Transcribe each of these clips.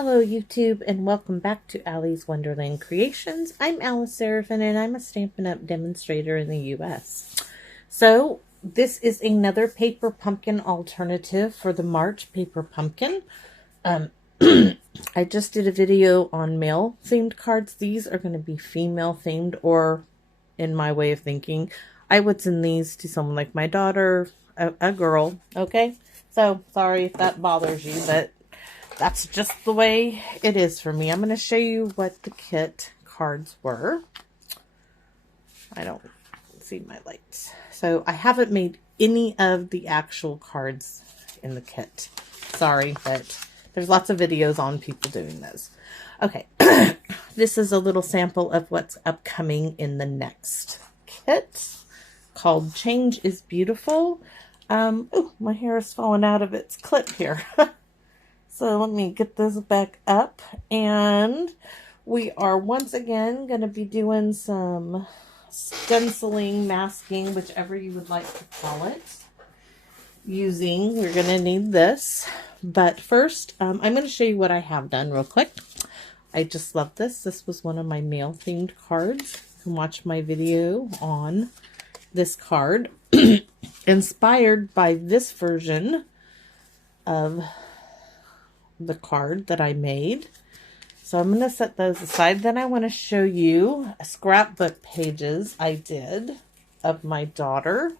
Hello YouTube and welcome back to Allie's Wonderland Creations. I'm Alice Seraphin and I'm a Stampin' Up! Demonstrator in the US. So this is another paper pumpkin alternative for the March paper pumpkin. I just did a video on male themed cards. These are going to be female themed, or in my way of thinking, I would send these to someone like my daughter, a girl, okay? So sorry if that bothers you, but that's just the way it is for me. I'm going to show you what the kit cards were. I don't see my lights. So I haven't made any of the actual cards in the kit. Sorry, but there's lots of videos on people doing those. Okay, this is a little sample of what's upcoming in the next kit called Change is Beautiful. Oh, my hair is falling out of its clip here. So let me get this back up, and we are once again going to be doing some stenciling, masking, whichever you would like to call it, we're going to need this. But first, I'm going to show you what I have done real quick. I just love this. This was one of my male themed cards. You can watch my video on this card, inspired by this version of the card that I made. So I'm going to set those aside. Then I want to show you scrapbook pages I did of my daughter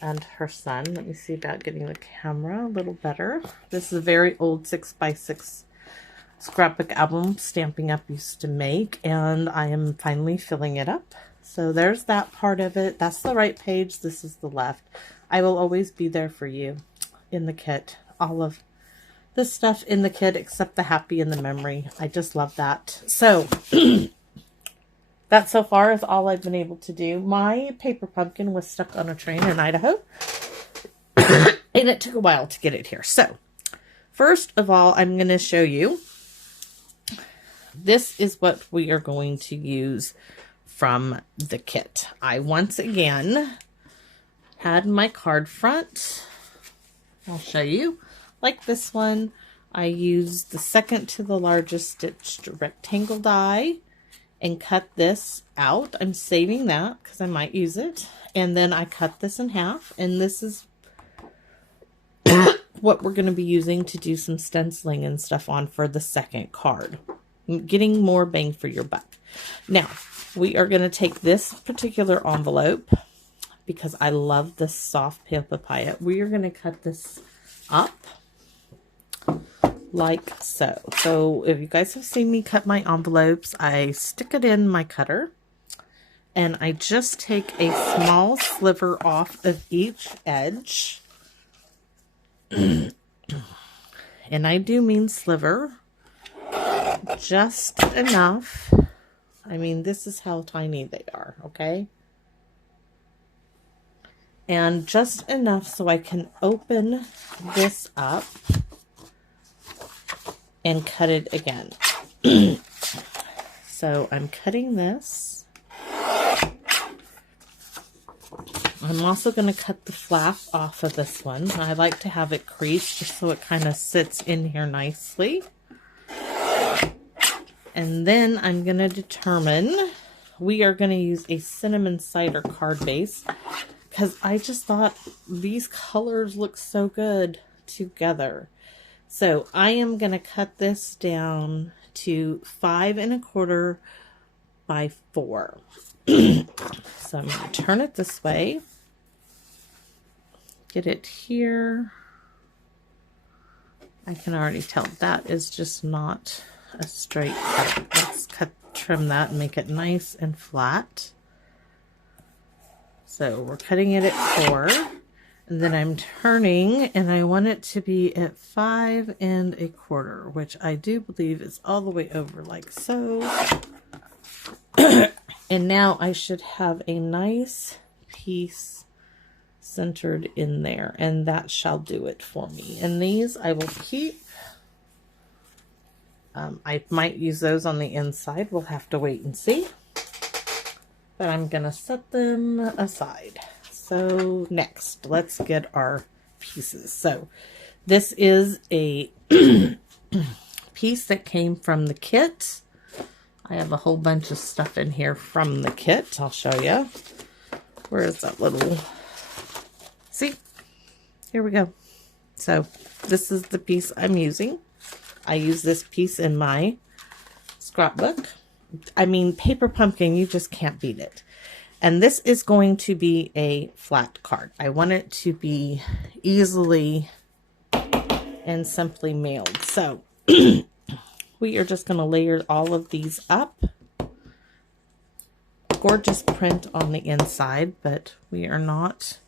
and her son. Let me see about getting the camera a little better. This is a very old 6x6 scrapbook album Stampin' Up! Used to make, and I am finally filling it up. So there's that part of it. That's the right page. This is the left. I will always be there for you in the kit. All of this stuff in the kit except the happy and the memory. I just love that. So that so far is all I've been able to do. My paper pumpkin was stuck on a train in Idaho and it took a while to get it here. So first of all, I'm going to show you, this is what we are going to use from the kit. I once again had my card front. I'll show you. Like this one, I used the second to the largest stitched rectangle die and cut this out. I'm saving that because I might use it. And then I cut this in half, and this is what we're going to be using to do some stenciling and stuff on for the second card. Getting more bang for your buck. Now, we are going to take this particular envelope because I love this soft pale papaya. We are going to cut this up like so. So if you guys have seen me cut my envelopes, I stick it in my cutter and I just take a small sliver off of each edge. And I do mean sliver. Just enough. I mean, this is how tiny they are, okay? And just enough so I can open this up and cut it again. So I'm cutting this. I'm also going to cut the flap off of this one. I like to have it creased just so it kind of sits in here nicely. And then I'm going to determine, we are going to use a cinnamon cider card base because I just thought these colors look so good together. So I am going to cut this down to 5 1/4 by 4. So I'm going to turn it this way. Get it here. I can already tell that is just not a straight cut. Let's trim that and make it nice and flat. So we're cutting it at 4. And then I'm turning, and I want it to be at 5 1/4, which I do believe is all the way over like so. And now I should have a nice piece centered in there, and that shall do it for me. And these I will keep. I might use those on the inside. We'll have to wait and see. But I'm going to set them aside. So next, let's get our pieces. So this is a piece that came from the kit. I have a whole bunch of stuff in here from the kit. I'll show you. Where is that little... See? Here we go. So this is the piece I'm using. I use this piece in my scrapbook. I mean, Paper Pumpkin, you just can't beat it. And this is going to be a flat card. I want it to be easily and simply mailed. So we are just going to layer all of these up. Gorgeous print on the inside, but we are not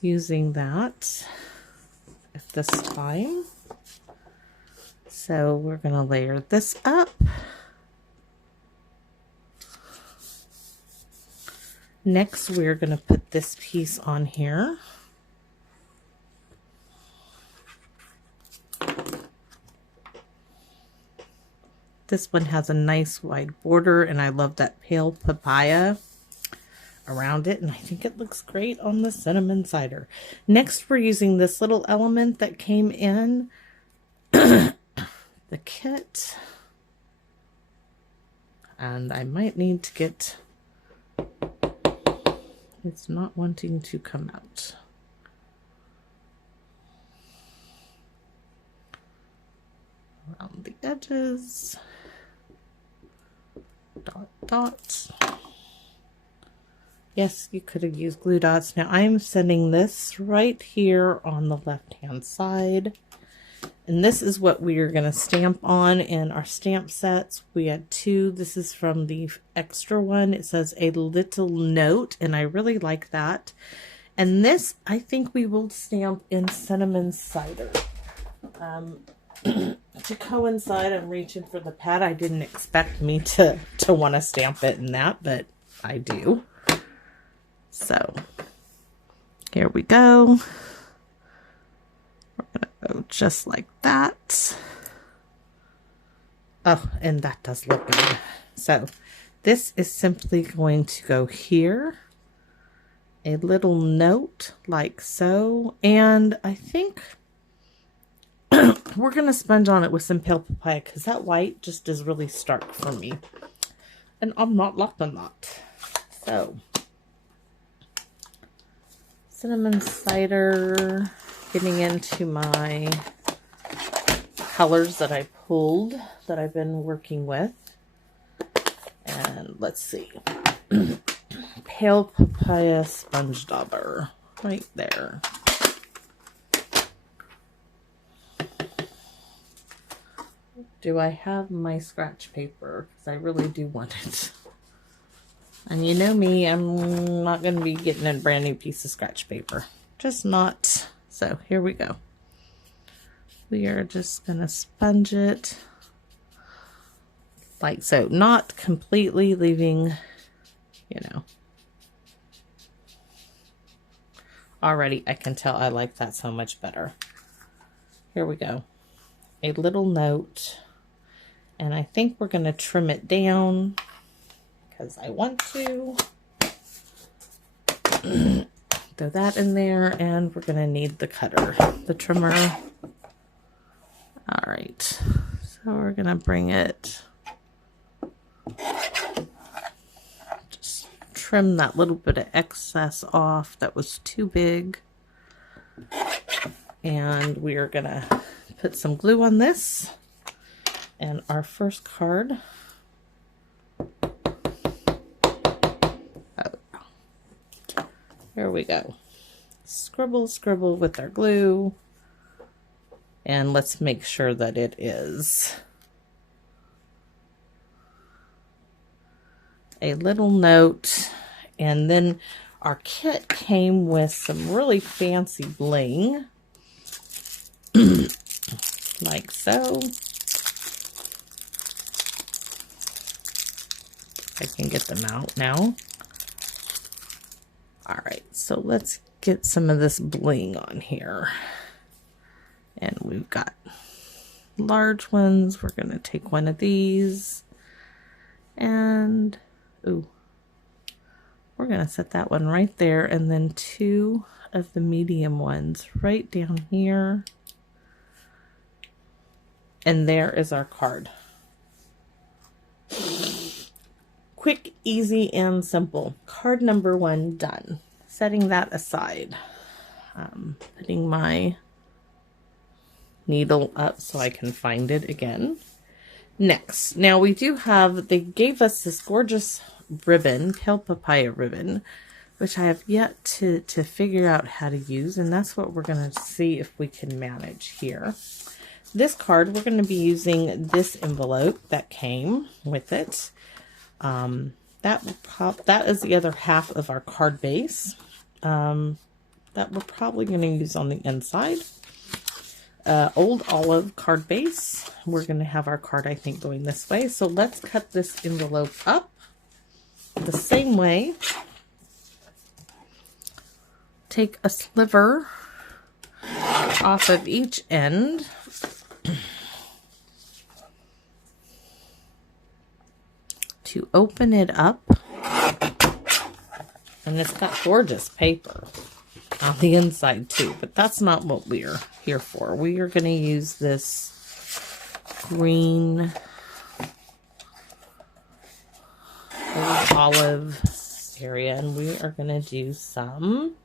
using that at this time. So we're going to layer this up. Next, we're going to put this piece on here. This one has a nice wide border, and I love that pale papaya around it, and I think it looks great on the cinnamon cider. Next, we're using this little element that came in the kit, and I might need to get... It's not wanting to come out. Around the edges. Dot, dot. Yes, you could have used glue dots. Now I'm setting this right here on the left-hand side. And this is what we are going to stamp on in our stamp sets. We had 2. This is from the extra one. It says a little note, and I really like that. And this, I think we will stamp in cinnamon cider. To coincide, I'm reaching for the pad. I didn't expect me to want to stamp it in that, but I do. So, here we go. We're going to go just like that. Oh, and that does look good. So, this is simply going to go here. A little note like so. And I think we're going to sponge on it with some pale papaya because that white just is really stark for me. And I'm not liking that. So, cinnamon cider, getting into my colors that I pulled that I've been working with. And let's see. Pale papaya sponge dauber right there. Do I have my scratch paper? Because I really do want it. And you know me, I'm not going to be getting a brand new piece of scratch paper. Just not. So here we go. We are just going to sponge it like so. Not completely leaving, you know. Already I can tell I like that so much better. Here we go. A little note. And I think we're going to trim it down because I want to. Throw that in there, and we're going to need the cutter, the trimmer. All right. So we're going to bring it. Just trim that little bit of excess off that was too big. And we are going to put some glue on this. And our first card, here we go. Scribble, scribble with our glue. And let's make sure that it is a little note. And then our kit came with some really fancy bling. Like so. I can get them out now. All right, so let's get some of this bling on here. And we've got large ones. We're going to take one of these. And, ooh, we're going to set that one right there. And then 2 of the medium ones right down here. And there is our card. Quick, easy, and simple. Card number 1 done. Setting that aside. Putting my needle up so I can find it again. Next, now we do have, they gave us this gorgeous ribbon, pale papaya ribbon, which I have yet to figure out how to use, and that's what we're going to see if we can manage here. This card, we're going to be using this envelope that came with it. That is the other half of our card base that we're probably going to use on the inside. Old olive card base. We're going to have our card, I think, going this way. So let's cut this envelope up the same way. Take a sliver off of each end. To open it up. And it's got gorgeous paper on the inside too, but that's not what we're here for. We are going to use this green old olive area, and we are going to do some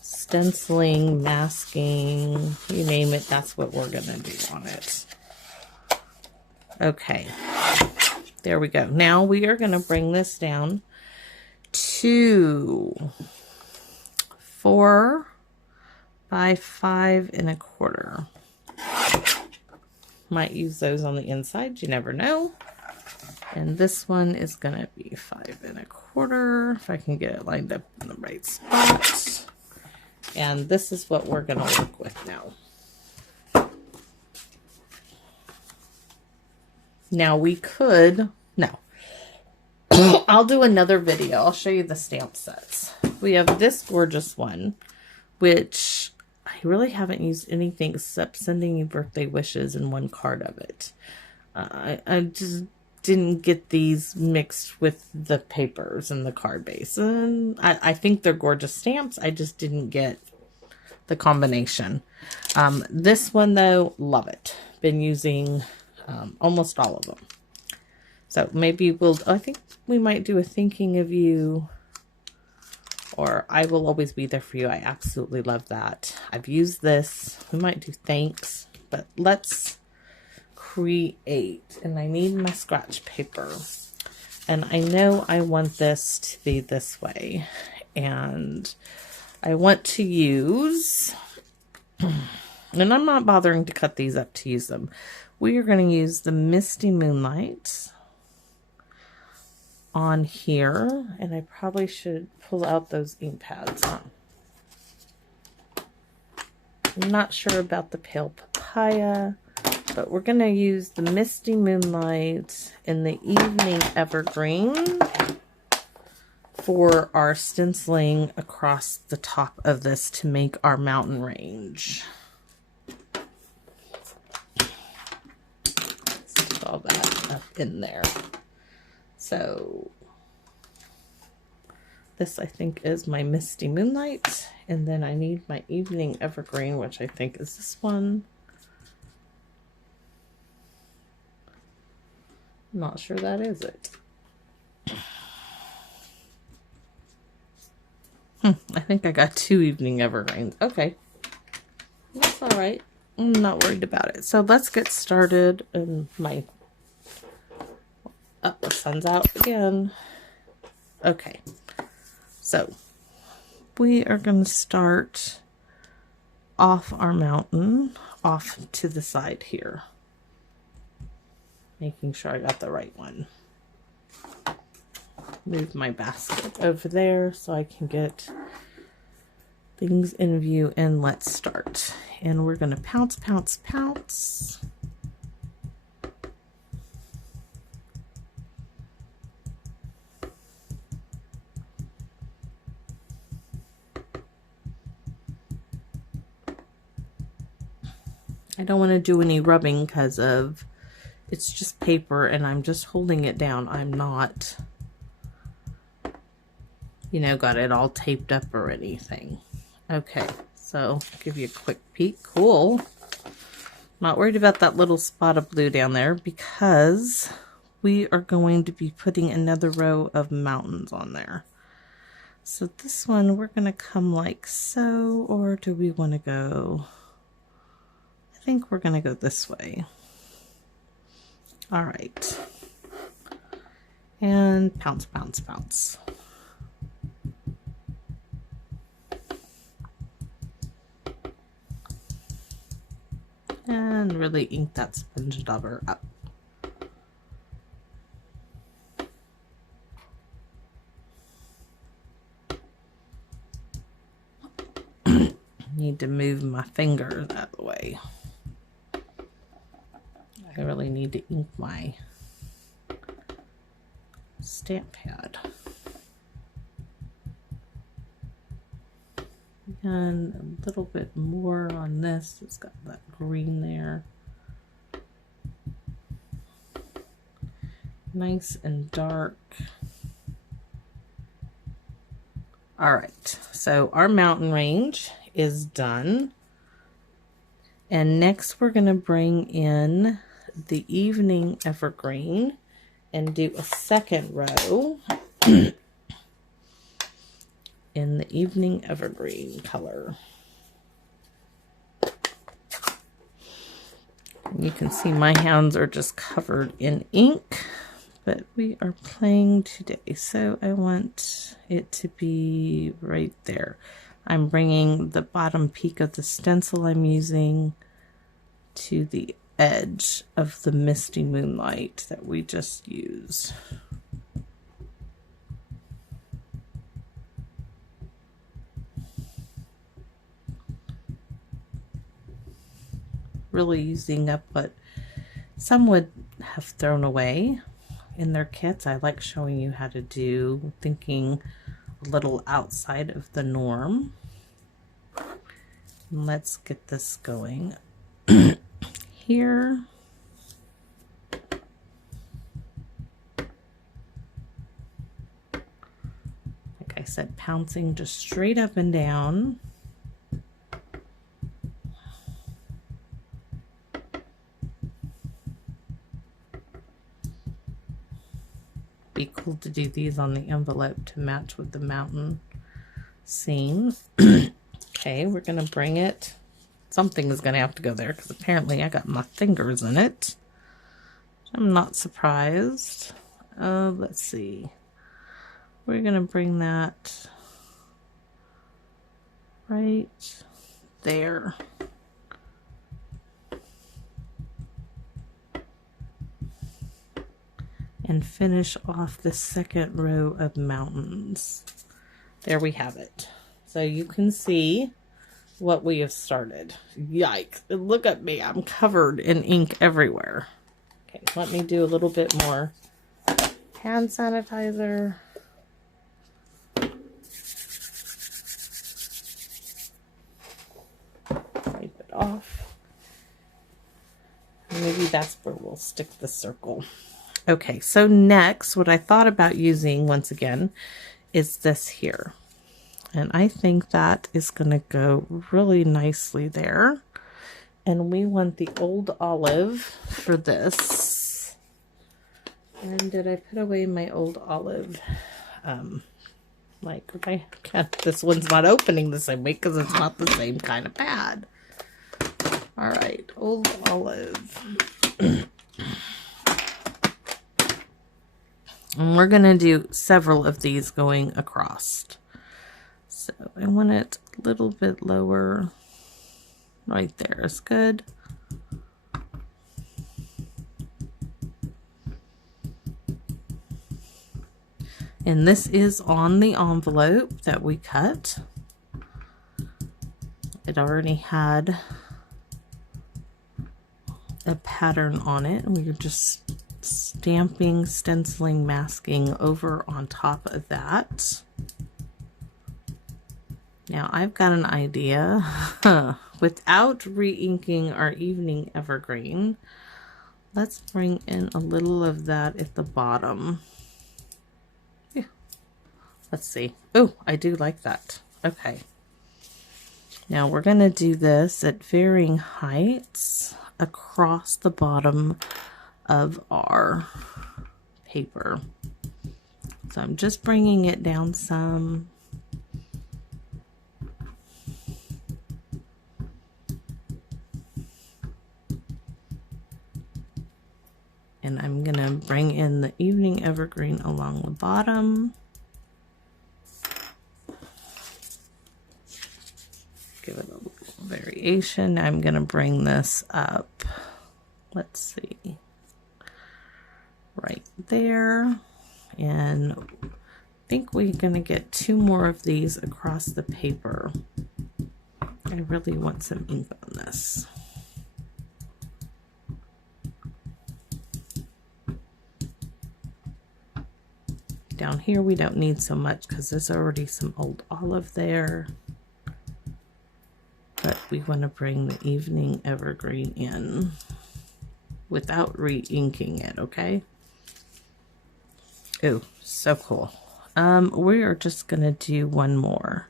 stenciling, masking, you name it, that's what we're going to do on it. Okay, there we go. Now we are going to bring this down to 4 by 5 1/4. Might use those on the inside, you never know. And this one is gonna be 5 1/4, if I can get it lined up in the right spot. And this is what we're gonna work with now. Now we could, no. I'll do another video. I'll show you the stamp sets. We have this gorgeous one, which I really haven't used anything except sending you birthday wishes in one card of it. I just didn't get these mixed with the papers and the card base. And I think they're gorgeous stamps. I just didn't get the combination. This one, though, love it. Been using almost all of them. So maybe we'll, I think we might do a thinking of you, or I will always be there for you. I absolutely love that. I've used this. We might do thanks, but let's create. And I need my scratch paper. And I know I want this to be this way. And I want to use, and I'm not bothering to cut these up to use them. We are going to use the Misty Moonlight on here, and I probably should pull out those ink pads. I'm not sure about the Pale Papaya, but we're going to use the Misty Moonlight in the Evening Evergreen for our stenciling across the top of this to make our mountain range. Stick all that up in there. So this, I think, is my Misty Moonlight, and then I need my Evening Evergreen, which I think is this one. I'm not sure that is it. I think I got 2 Evening Evergreens. Okay. That's all right. I'm not worried about it. So let's get started. And my... oh, the sun's out again. Okay. So we are going to start off our mountain, off to the side here. Making sure I got the right one. Move my basket over there so I can get things in view, and let's start. And we're going to pounce, pounce, pounce. I don't want to do any rubbing because of it's just paper and I'm just holding it down. I'm not, you know, got it all taped up or anything. Okay, so give you a quick peek. Cool. Not worried about that little spot of blue down there because we are going to be putting another row of mountains on there. So this one we're going to come like so, or do we want to go? I think we're going to go this way. All right. And pounce, pounce, pounce. And really ink that sponge dauber up. Need to move my finger that way. I really need to ink my stamp pad. And a little bit more on this. It's got that green there. Nice and dark. All right, so our mountain range is done. And next we're going to bring in the evening evergreen and do a second row in the evening evergreen color. You can see my hands are just covered in ink, but we are playing today, so I want it to be right there. I'm bringing the bottom peak of the stencil I'm using to the edge of the misty moonlight that we just used. Really using up what some would have thrown away in their kits. I like showing you how to do, thinking a little outside of the norm. Let's get this going here. Like I said, pouncing just straight up and down. Be cool to do these on the envelope to match with the mountain scene. Okay, we're going to bring it. Something is going to have to go there because apparently I got my fingers in it. I'm not surprised. Let's see. We're going to bring that right there. And finish off the second row of mountains. There we have it. So you can see what we have started. Yikes. Look at me. I'm covered in ink everywhere. Okay, let me do a little bit more hand sanitizer. Wipe it off. Maybe that's where we'll stick the circle. Okay, so next, what I thought about using, once again, is this here. And I think that is going to go really nicely there. And we want the old olive for this. And did I put away my old olive? This one's not opening the same way because it's not the same kind of pad. All right, old olive. And we're going to do several of these going across. So I want it a little bit lower. Right there is good. And this is on the envelope that we cut. It already had a pattern on it. We were just stamping, stenciling, masking over on top of that. Now I've got an idea. Without re-inking our evening evergreen, let's bring in a little of that at the bottom. Yeah. Let's see. Oh, I do like that. Okay. Now we're going to do this at varying heights. across the bottom of our paper. So I'm just bringing it down some. And I'm going to bring in the evening evergreen along the bottom. Give it a little variation. I'm going to bring this up. Let's see. Right there. And I think we're going to get 2 more of these across the paper. I really want some ink on this. Down here we don't need so much because there's already some old olive there. But we want to bring the evening evergreen in without re-inking it, okay? Oh, so cool. We are just going to do one more.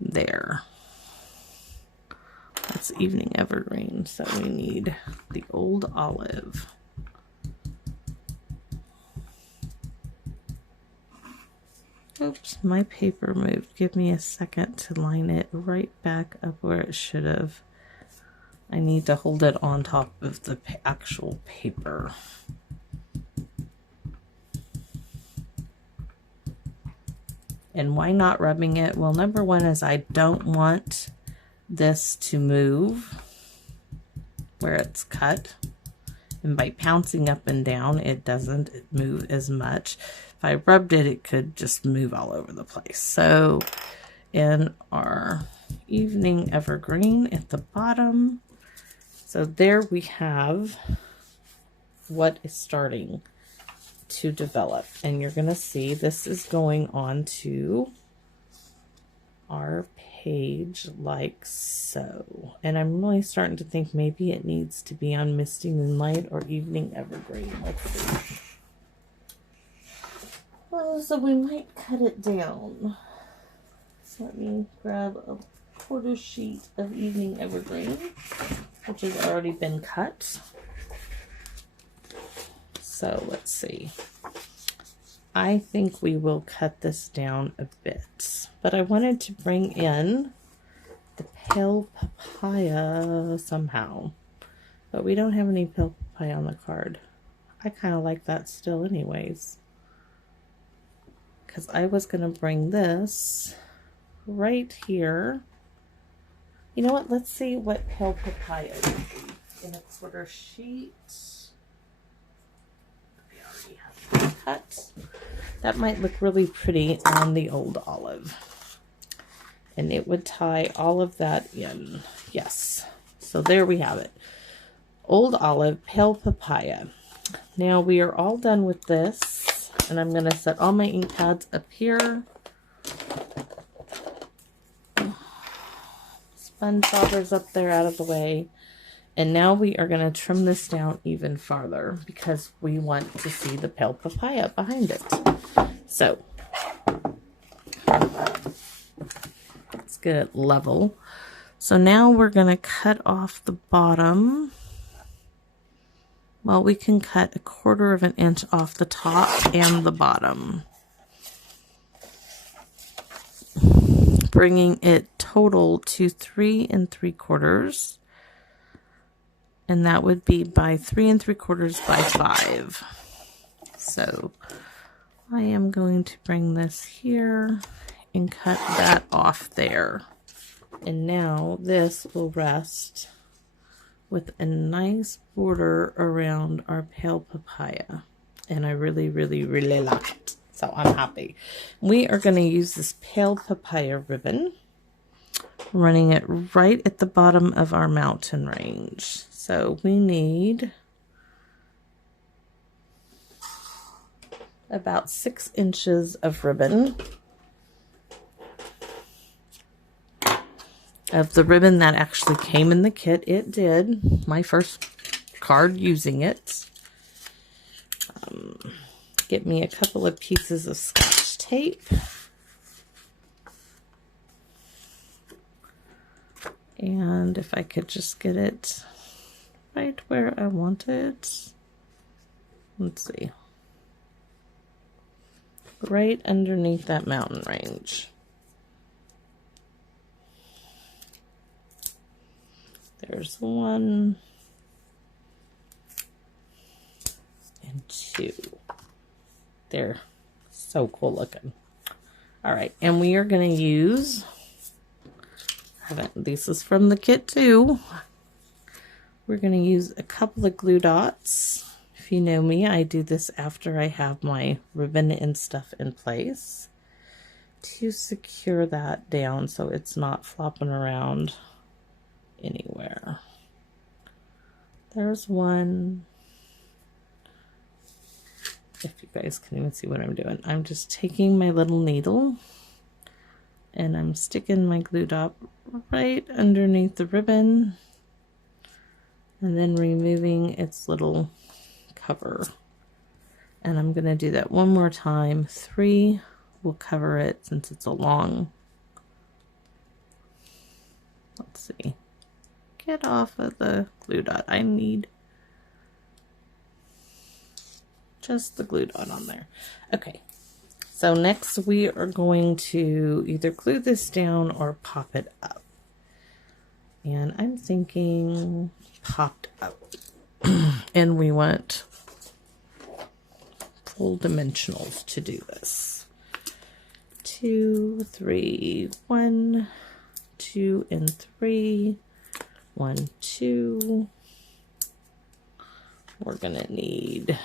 There. That's evening evergreen, so we need the old olive. Oops, my paper moved. Give me a second to line it right back up where it should have. I need to hold it on top of the actual paper. And why not rubbing it? Well, number one is I don't want this to move where it's cut. And by pouncing up and down, it doesn't move as much. If I rubbed it, it could just move all over the place. So in our evening evergreen at the bottom, so there we have what is starting to develop. And you're going to see this is going on to our page like so. And I'm really starting to think maybe it needs to be on Misty Moonlight or Evening Evergreen. Let's see. Well, so we might cut it down. So let me grab a 1/4 sheet of Evening Evergreen, which has already been cut. So let's see. I think we will cut this down a bit, but I wanted to bring in the pale papaya somehow, but we don't have any pale papaya on the card. I kind of like that still anyways, because I was going to bring this right here. You know what? Let's see what pale papaya would be in a 1/4 sheet. We already have it cut. That might look really pretty on the old olive. And it would tie all of that in. Yes. So there we have it. Old olive, pale papaya. Now we are all done with this. And I'm going to set all my ink pads up here. Sponge saucer's up there out of the way. And now we are going to trim this down even farther because we want to see the pale papaya behind it. So let's get it level. So now we're going to cut off the bottom. Well, we can cut 1/4 of an inch off the top and the bottom, bringing it total to 3 3/4. And that would be by 3 3/4 by 5. So I am going to bring this here and cut that off there. And now this will rest with a nice border around our pale papaya. And I really, really, really like it. So I'm happy. We are going to use this pale papaya ribbon, running it right at the bottom of our mountain range. So we need about 6 inches of ribbon. Of the ribbon that actually came in the kit. It did. My first card using it. Get me a couple of pieces of Scotch tape. And if I could just get it right where I want it. Let's see. Right underneath that mountain range. There's 1 and 2. They're so cool looking. All right, and we are going to use, this is from the kit too. We're going to use a couple of glue dots. If you know me, I do this after I have my ribbon and stuff in place to secure that down so it's not flopping around anywhere. There's 1. If you guys can even see what I'm doing, I'm just taking my little needle and I'm sticking my glue dot right underneath the ribbon and then removing its little cover. And I'm going to do that one more time. 3 will cover it since it's a long. Let's see. Get off of the glue dot. I need just the glue dot on there. Okay. So next we are going to either glue this down or pop it up. And I'm thinking popped up. And we want full dimensionals to do this. 2, 3, 1, 2, and 3. 1, 2. We're gonna need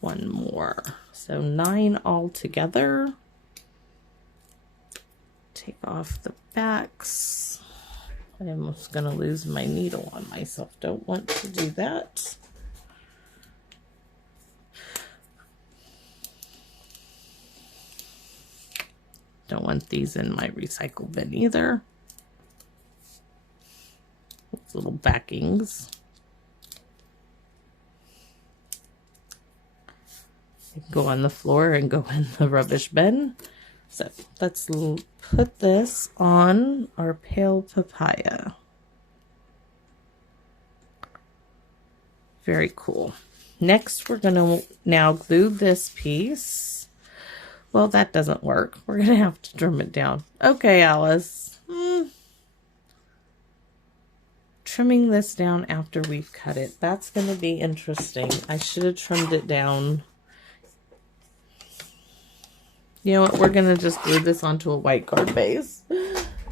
one more. So 9 all together. Take off the backs. I'm almost gonna lose my needle on myself. Don't want to do that. Don't want these in my recycle bin either. Those little backings. They can go on the floor and go in the rubbish bin. So let's put this on our pale papaya. Very cool. Next, we're going to now glue this piece. Well, that doesn't work. We're going to have to trim it down. Okay, Alice. Trimming this down after we've cut it. That's going to be interesting. I should have trimmed it down. You know what? We're going to just glue this onto a white card base.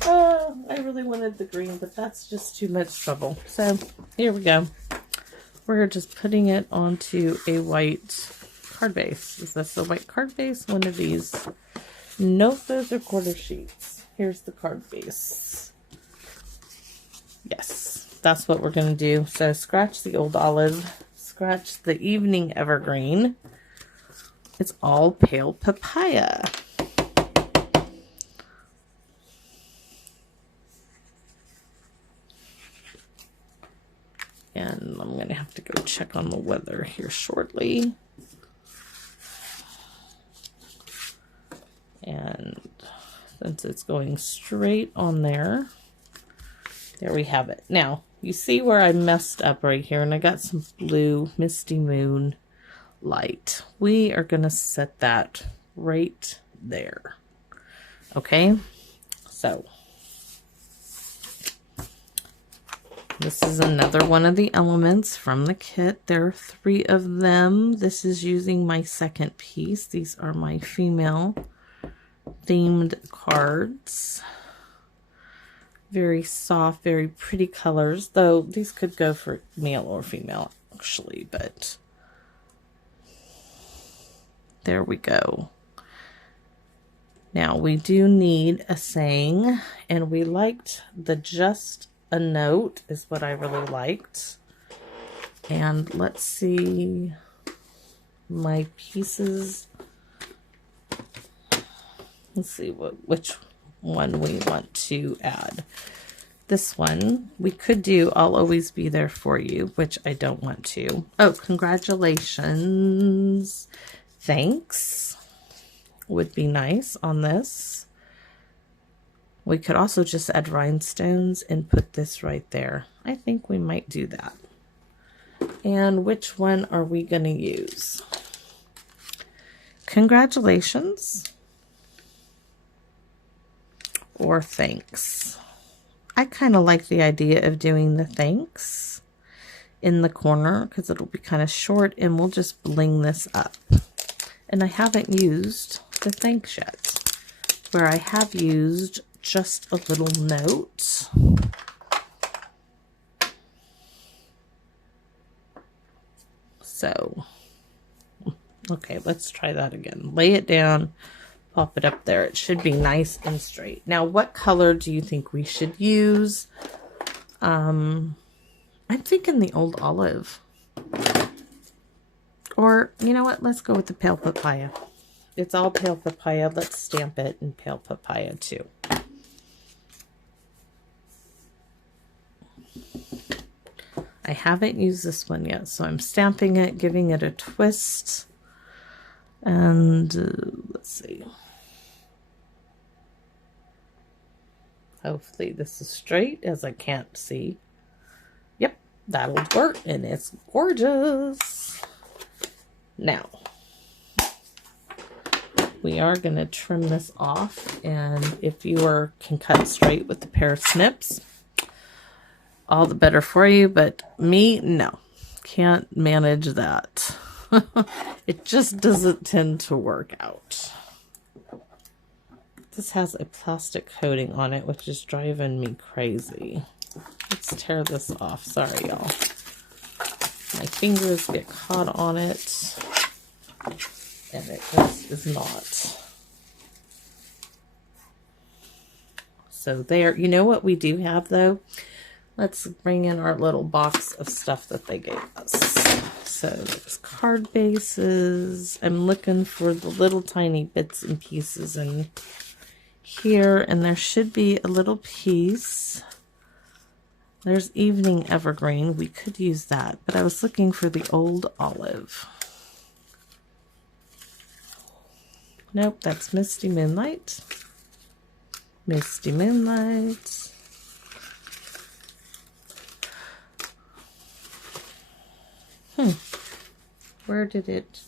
I really wanted the green, but that's just too much trouble. So, here we go. We're just putting it onto a white card base. Is this a white card base? One of these. Nope, those are quarter sheets. Here's the card base. Yes, that's what we're going to do. So scratch the old olive, scratch the evening evergreen. It's all pale papaya. And I'm going to have to go check on the weather here shortly. And since it's going straight on there, there we have it. Now, you see where I messed up right here, and I got some blue Misty Moon light. We are going to set that right there. Okay, so this is another one of the elements from the kit. There are 3 of them. This is using my second piece. These are my female themed cards. Very soft, very pretty colors, though these could go for male or female actually, but there we go. Now we do need a saying, and we liked the just a note is what I really liked. And let's see my pieces. Let's see which one we want to add. This one we could do I'll always be there for you, which I don't want to. Oh, congratulations. Thanks. would be nice on this. We could also just add rhinestones and put this right there. I think we might do that. And which one are we going to use? Congratulations or thanks. I kind of like the idea of doing the thanks in the corner because it'll be kind of short, and we'll just bling this up. And I haven't used the thanks yet, where I have used just a little note. So, okay, let's try that again. Lay it down, pop it up there. It should be nice and straight. Now, what color do you think we should use? I'm thinking the old olive. Or, you know what? Let's go with the pale papaya. It's all pale papaya. Let's stamp it in pale papaya too. I haven't used this one yet, so I'm stamping it, giving it a twist. And let's see. Hopefully this is straight, as I can't see. Yep, that'll work, and it's gorgeous. Now, we are going to trim this off, and if you can cut straight with a pair of snips, all the better for you, but me, no. Can't manage that. It just doesn't tend to work out. This has a plastic coating on it, which is driving me crazy. Let's tear this off. Sorry, y'all. My fingers get caught on it, and it just is not. So there, you know what we do have though? Let's bring in our little box of stuff that they gave us. So there's card bases. I'm looking for the little tiny bits and pieces in here, and there should be a little piece. There's Evening Evergreen. We could use that, but I was looking for the old olive. Nope, that's Misty Moonlight. Misty Moonlight. Where did it?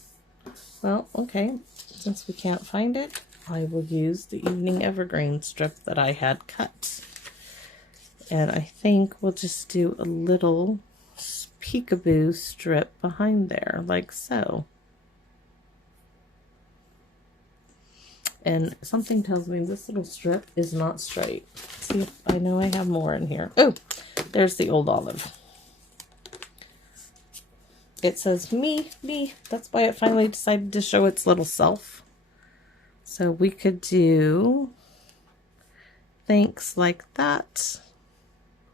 Well, okay. Since we can't find it, I will use the Evening Evergreen strip that I had cut. And I think we'll just do a little peekaboo strip behind there, like so. And something tells me this little strip is not straight. See if I know I have more in here. Oh, there's the old olive. It says me. That's why it finally decided to show its little self. So we could do thanks like that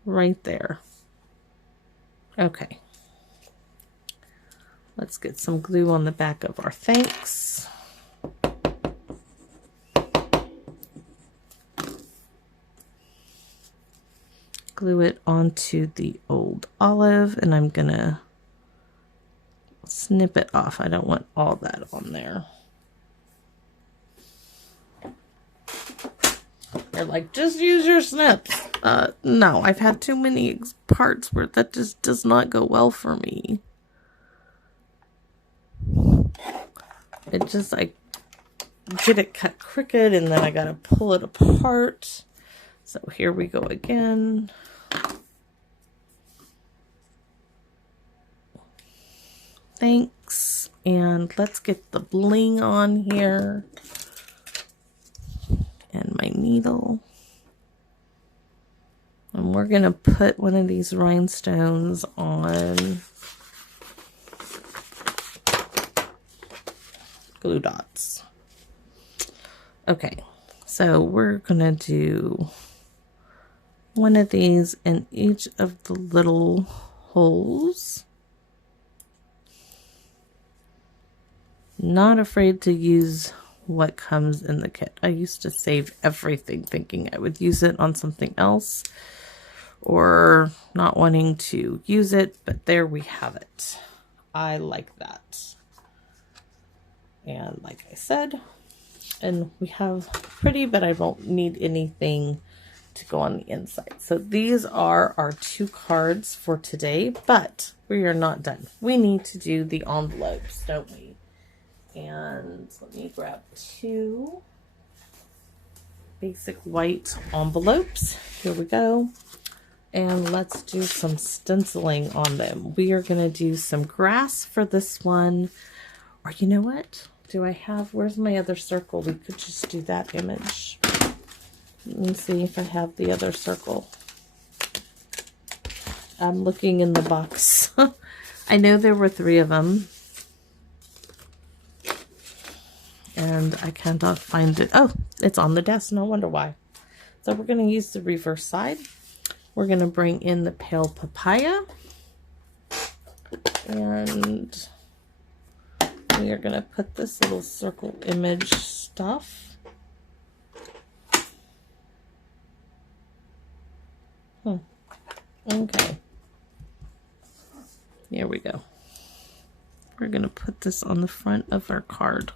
right there. Okay. Let's get some glue on the back of our thanks. Glue it onto the old olive, and I'm gonna snip it off. I don't want all that on there. They're like, just use your snips. No, I've had too many parts where that just does not go well for me. It just, I get it cut crooked, and then I gotta pull it apart. So here we go again. Thanks, and let's get the bling on here, and my needle, and we're gonna put one of these rhinestones on glue dots. Okay, so we're gonna do one of these in each of the little holes. Not afraid to use what comes in the kit. I used to save everything thinking I would use it on something else or not wanting to use it, but there we have it. I like that. And like I said, And we have pretty, but I don't need anything to go on the inside. So these are our 2 cards for today, but we are not done. We need to do the envelopes, don't we? And let me grab 2 basic white envelopes. Here we go. And let's do some stenciling on them. We are going to do some grass for this one. Or you know what? Where's my other circle? We could just do that image. Let me see if I have the other circle. I'm looking in the box. I know there were 3 of them. And I cannot find it. Oh, it's on the desk. No wonder why. So we're going to use the reverse side. We're going to bring in the pale papaya. And we are going to put this little circle image stuff. Okay. Here we go. We're going to put this on the front of our card.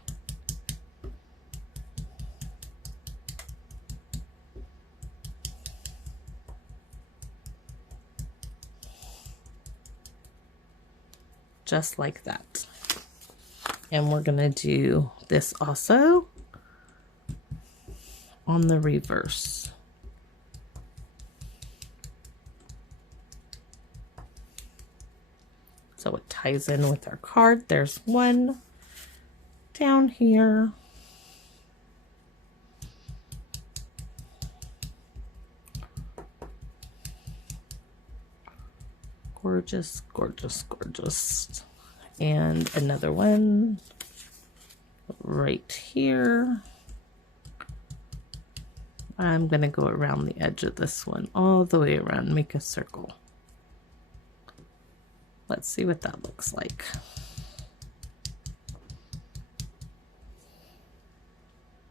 Just like that. And we're going to do this also on the reverse. So it ties in with our card. There's one down here. Gorgeous, gorgeous, gorgeous. And another one right here. I'm going to go around the edge of this one, all the way around, make a circle. Let's see what that looks like.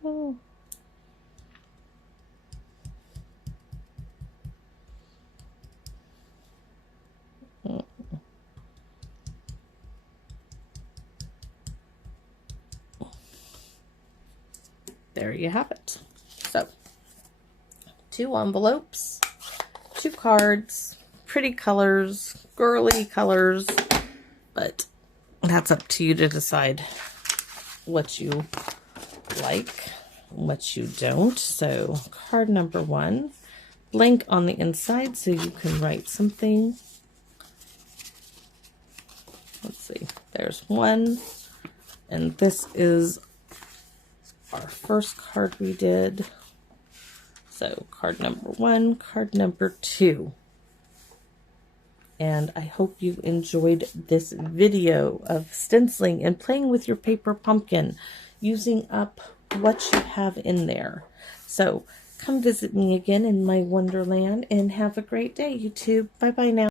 Oh. There you have it. So, 2 envelopes, 2 cards, pretty colors, girly colors, but that's up to you to decide what you like, what you don't. So, card number 1, blank on the inside so you can write something. Let's see, there's 1, and this is our first card we did. So card number 1, card number 2. And I hope you enjoyed this video of stenciling and playing with your paper pumpkin, using up what you have in there. So come visit me again in my wonderland and have a great day, YouTube. Bye-bye now.